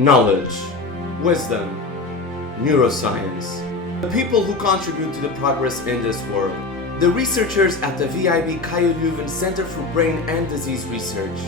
knowledge, wisdom, neuroscience, the people who contribute to the progress in this world, the researchers at the VIB-KU Leuven Center for Brain and Disease Research,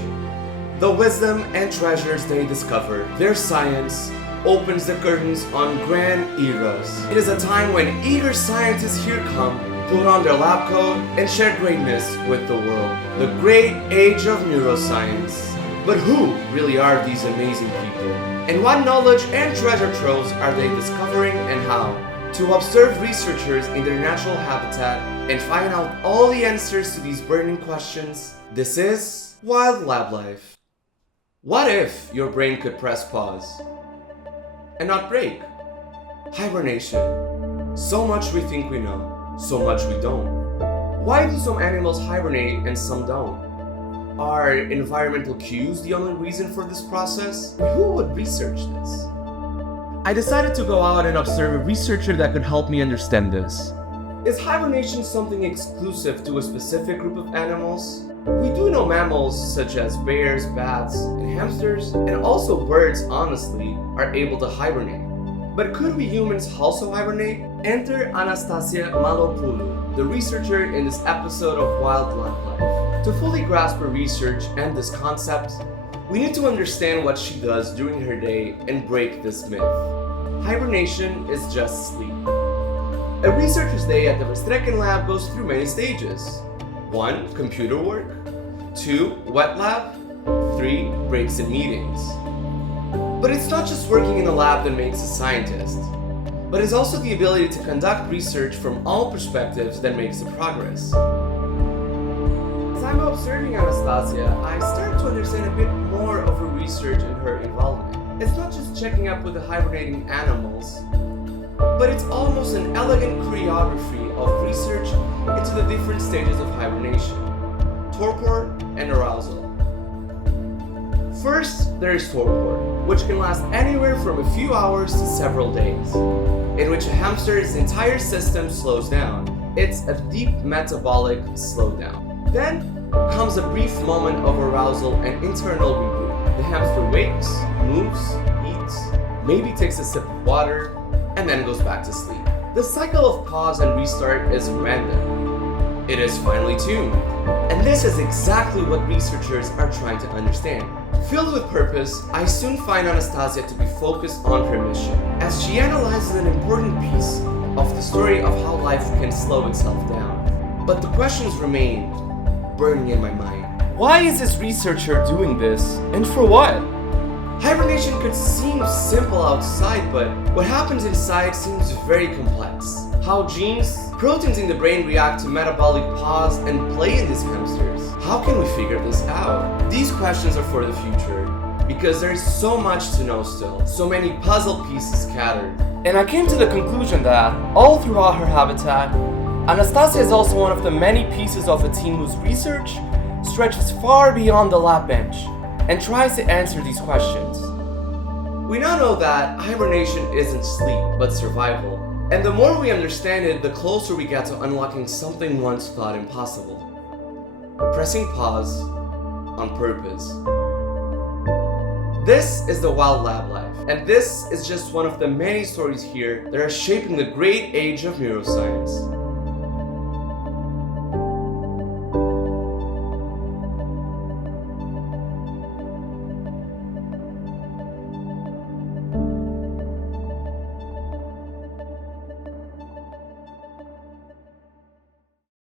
the wisdom and treasures they discover, their science opens the curtains on grand eras. It is a time when eager scientists here come, put on their lab coat, and share greatness with the world. The great age of neuroscience. But who really are these amazing people? And what knowledge and treasure troves are they discovering and how? To observe researchers in their natural habitat and find out all the answers to these burning questions, this is Wild Lab Life. What if your brain could press pause and not break? Hibernation. So much we think we know, so much we don't. Why do some animals hibernate and some don't? Are environmental cues the only reason for this process? Who would research this? I decided to go out and observe a researcher that could help me understand this. Is hibernation something exclusive to a specific group of animals? We do know mammals such as bears, bats, and hamsters, and also birds, honestly, are able to hibernate. But could we humans also hibernate? Enter Anastasia Mallopoulou, the researcher in this episode of Wild Lab Life. To fully grasp her research and this concept, we need to understand what she does during her day and break this myth. Hibernation is just sleep. A researcher's day at the Verstreken Lab goes through many stages. 1. Computer work. 2. Wet lab. 3. Breaks and meetings. But it's not just working in the lab that makes a scientist, but it's also the ability to conduct research from all perspectives that makes the progress. As I'm observing Anastasia, I start to understand a bit more of her research and her involvement. It's not just checking up with the hibernating animals, but it's almost an elegant choreography of research into the different stages of hibernation, torpor and arousal. First, there is torpor, which can last anywhere from a few hours to several days, in which a hamster's entire system slows down. It's a deep metabolic slowdown. Then comes a brief moment of arousal and internal reboot. The hamster wakes, moves, eats, maybe takes a sip of water, and then goes back to sleep. The cycle of pause and restart is random. It is finely tuned. And this is exactly what researchers are trying to understand. Filled with purpose, I soon find Anastasia to be focused on her mission, as she analyzes an important piece of the story of how life can slow itself down. But the questions remain burning in my mind. Why is this researcher doing this, and for what? Hibernation could seem simple outside, but what happens inside seems very complex. How genes, proteins in the brain react to metabolic pause and play in these hamsters. How can we figure this out? These questions are for the future, because there is so much to know still, so many puzzle pieces scattered. And I came to the conclusion that, all throughout her habitat, Anastasia is also one of the many pieces of a team whose research stretches far beyond the lab bench and tries to answer these questions. We now know that hibernation isn't sleep, but survival. And the more we understand it, the closer we get to unlocking something once thought impossible. Pressing pause on purpose. This is the Wild Lab Life, and this is just one of the many stories here that are shaping the great age of neuroscience.